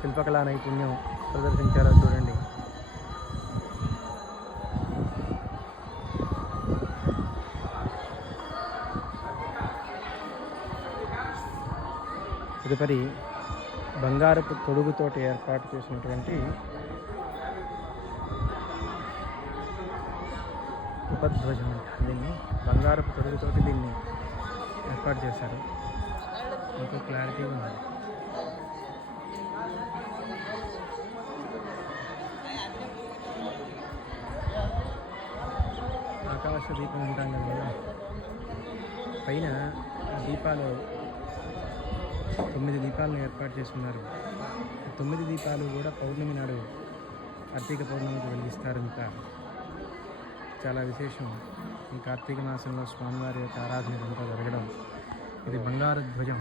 శిల్పకళా నైపుణ్యం ప్రదర్శించారో చూడండి. తదుపరి బంగారపు తొడుగుతోటి ఏర్పాటు చేసినటువంటి ఉపధ్వజం అంటారు దీన్ని బంగారపు తొడుగుతోటి దీన్ని ఏర్పాటు చేశారు. ఎంతో క్లారిటీగా ఉంది. ఆకాశ దీపం ఉంటాం కదా పైన దీపాలు తొమ్మిది దీపాలను ఏర్పాటు చేస్తున్నారు తొమ్మిది దీపాలు కూడా పౌర్ణమి నాడు కార్తీక పౌర్ణమికి వెలిగిస్తారంట చాలా విశేషం. ఈ కార్తీక మాసంలో స్వామివారి యొక్క ఆరాధన ఇదంతా జరగడం. ఇది బంగారు ధ్వజం.